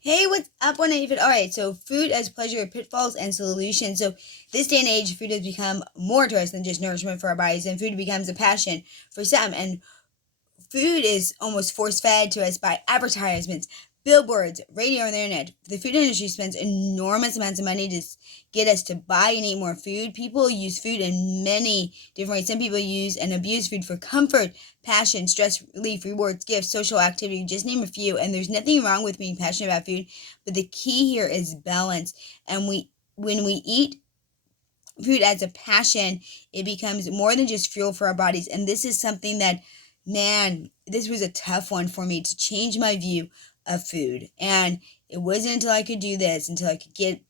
Hey, what's up, one David? All right, so food as pleasure, pitfalls, and solutions. So, this day and age, food has become more to us than just nourishment for our bodies, and food becomes a passion for some. And food is almost force fed to us by advertisements, billboards, radio, and the internet. The food industry spends enormous amounts of money to get us to buy and eat more food. People use food in many different ways. Some people use and abuse food for comfort, passion, stress relief, rewards, gifts, social activity, just name a few. And there's nothing wrong with being passionate about food, but the key here is balance. And when we eat food as a passion, it becomes more than just fuel for our bodies. And this is something that, man, this was a tough one for me to change my view of food. And it wasn't until I could do this, until I could get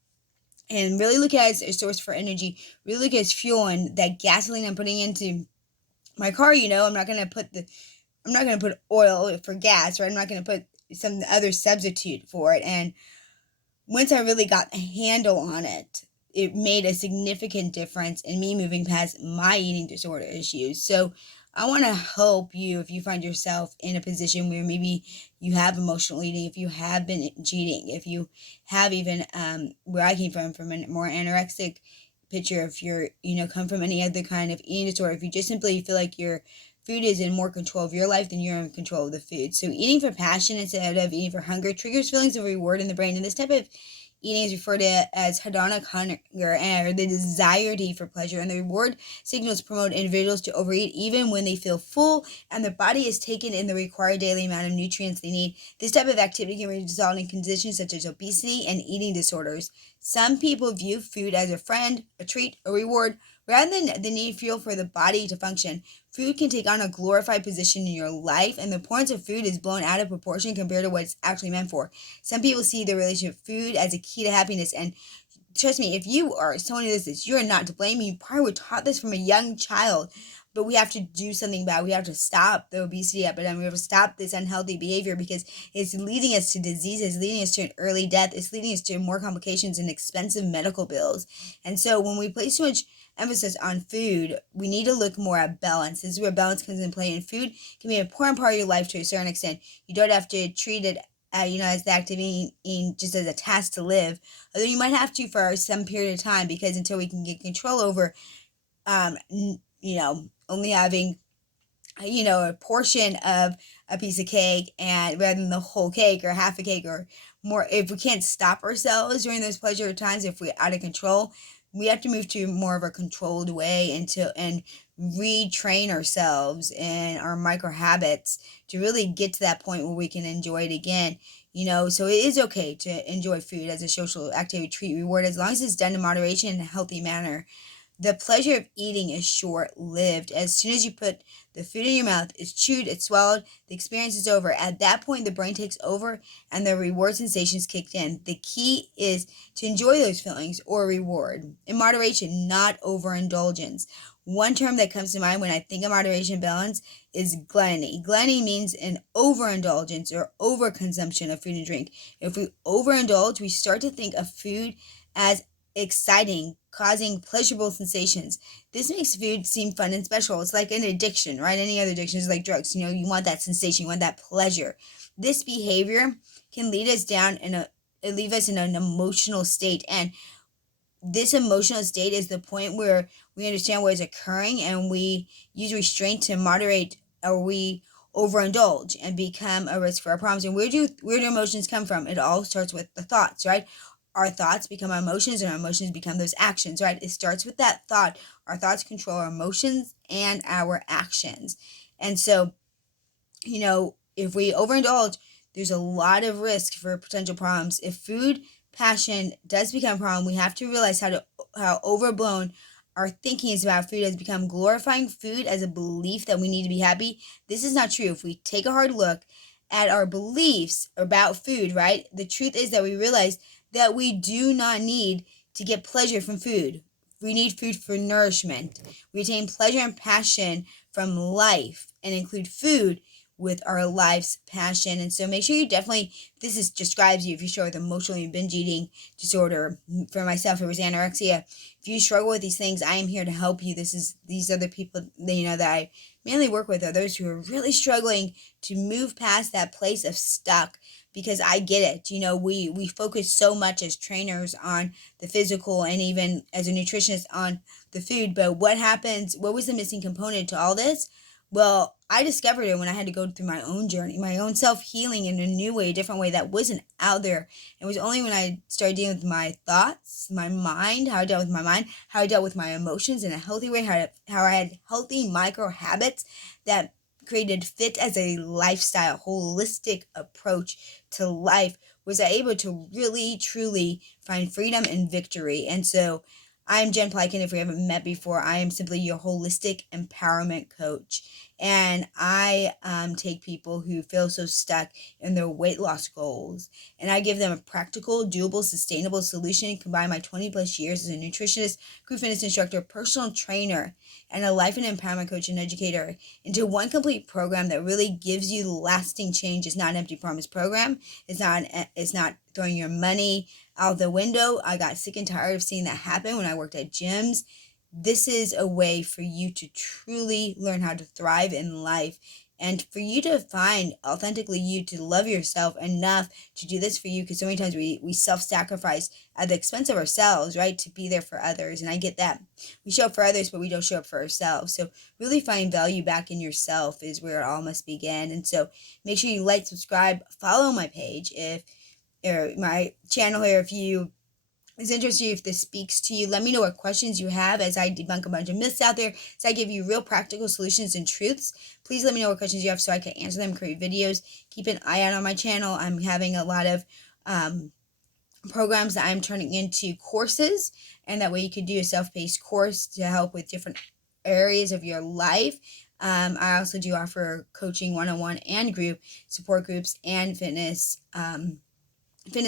and really look at it as a source for energy, really look at it as fuel, and that gasoline I'm putting into my car. I'm not gonna put oil for gas, right? I'm not gonna put some other substitute for it. And once I really got a handle on it, it made a significant difference in me moving past my eating disorder issues. So I want to help you if you find yourself in a position where maybe you have emotional eating, if you have been cheating, if you have even where I came from a more anorexic picture, if you're come from any other kind of eating disorder, if you just simply feel like your food is in more control of your life than you're in control of the food. So eating for passion instead of eating for hunger triggers feelings of reward in the brain. And this type of eating is referred to as hedonic hunger, or the desire to eat for pleasure. And the reward signals promote individuals to overeat even when they feel full and their body is taken in the required daily amount of nutrients they need. This type of activity can result in conditions such as obesity and eating disorders. Some people view food as a friend, a treat, a reward, rather than the need fuel for the body to function. Food can take on a glorified position in your life, and the importance of food is blown out of proportion compared to what it's actually meant for. Some people see the relationship with food as a key to happiness, and trust me, if you are someone who does this, you're not to blame. You probably were taught this from a young child, but we have to do something about it. We have to stop the obesity epidemic. We have to stop this unhealthy behavior because it's leading us to disease. It's leading us to an early death. It's leading us to more complications and expensive medical bills. And so when we place so much emphasis on food, we need to look more at balance. This is where balance comes in play, and food can be an important part of your life to a certain extent. You don't have to treat it as the activity just as a task to live, although you might have to for some period of time, because until we can get control over, only having, a portion of a piece of cake and rather than the whole cake or half a cake or more, if we can't stop ourselves during those pleasure times, if we're out of control, we have to move to more of a controlled way and retrain ourselves and our micro habits to really get to that point where we can enjoy it again. So it is okay to enjoy food as a social activity, treat, reward, as long as it's done in moderation and a healthy manner. The pleasure of eating is short-lived. As soon as you put the food in your mouth, it's chewed, it's swallowed, the experience is over. At that point, the brain takes over and the reward sensations kicked in. The key is to enjoy those feelings or reward in moderation, not overindulgence. One term that comes to mind when I think of moderation and balance is gluttony. Gluttony means an overindulgence or overconsumption of food and drink. If we overindulge, we start to think of food as exciting, causing pleasurable sensations. This makes food seem fun and special. It's like an addiction, right? Any other addiction is like drugs. You want that sensation, you want that pleasure. This behavior can lead us leave us in an emotional state, and this emotional state is the point where we understand what is occurring and we use restraint to moderate, or we overindulge and become a risk for our problems. And where do emotions come from? It all starts with the thoughts, right? Our thoughts become our emotions, and our emotions become those actions, right? It starts with that thought. Our thoughts control our emotions and our actions. And so, if we overindulge, there's a lot of risk for potential problems. If food passion does become a problem, we have to realize how overblown our thinking is about food has become. Glorifying food as a belief that we need to be happy. This is not true. If we take a hard look at our beliefs about food, right? The truth is that we realize that we do not need to get pleasure from food. We need food for nourishment. We attain pleasure and passion from life and include food with our life's passion. And so make sure you definitely, describes you if you struggle with emotional binge eating disorder. For myself, it was anorexia. If you struggle with these things, I am here to help you. These are the people that I mainly work with, are those who are really struggling to move past that place of stuck, because I get it. We focus so much as trainers on the physical and even as a nutritionist on the food. But what happens? What was the missing component to all this? Well, I discovered it when I had to go through my own journey, my own self-healing in a new way, a different way that wasn't out there. It was only when I started dealing with my thoughts, my mind, how I dealt with my mind, how I dealt with my emotions in a healthy way, how I had healthy micro habits that created fit as a lifestyle, holistic approach to life, was I able to really, truly find freedom and victory. And so I'm Jen Plykin. If we haven't met before, I am simply your holistic empowerment coach. And I take people who feel so stuck in their weight loss goals, and I give them a practical, doable, sustainable solution. Combine my 20 plus years as a nutritionist, group fitness instructor, personal trainer, and a life and empowerment coach and educator into one complete program that really gives you lasting change. It's not an empty promise program. It's not throwing your money out the window. I got sick and tired of seeing that happen when I worked at gyms. This is a way for you to truly learn how to thrive in life, and for you to find authentically you, to love yourself enough to do this for you, because so many times we self-sacrifice at the expense of ourselves, right, to be there for others. And I get that. We show up for others, but we don't show up for ourselves. So really find value back in yourself is where it all must begin. And so make sure you like, subscribe, follow my page, or my channel here, if you it's interesting, if this speaks to you. Let me know what questions you have as I debunk a bunch of myths out there, as I give you real practical solutions and truths. Please let me know what questions you have so I can answer them, create videos. Keep an eye out on my channel. I'm having a lot of programs that I'm turning into courses, and that way you could do a self-paced course to help with different areas of your life. I also do offer coaching one-on-one and group support groups and fitness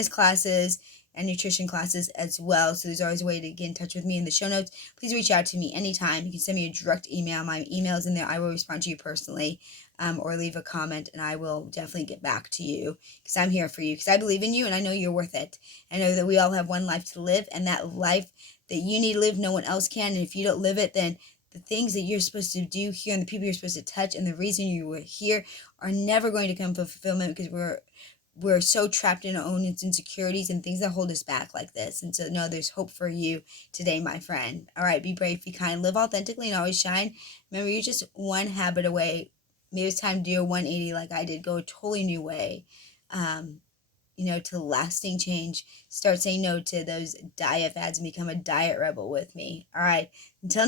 classes and nutrition classes as well. So there's always a way to get in touch with me in the show notes. Please reach out to me anytime. You can send me a direct email. My email is in there. I will respond to you personally, or leave a comment, and I will definitely get back to you, because I'm here for you, because I believe in you and I know you're worth it. I know that we all have one life to live, and that life that you need to live, no one else can. And if you don't live it, then the things that you're supposed to do here and the people you're supposed to touch and the reason you were here are never going to come to fulfillment, because we're so trapped in our own insecurities and things that hold us back like this. And so, no, there's hope for you today, my friend. All right, be brave, be kind, live authentically, and always shine. Remember, you're just one habit away. Maybe it's time to do a 180 like I did. Go a totally new way, to lasting change. Start saying no to those diet fads and become a diet rebel with me. All right, until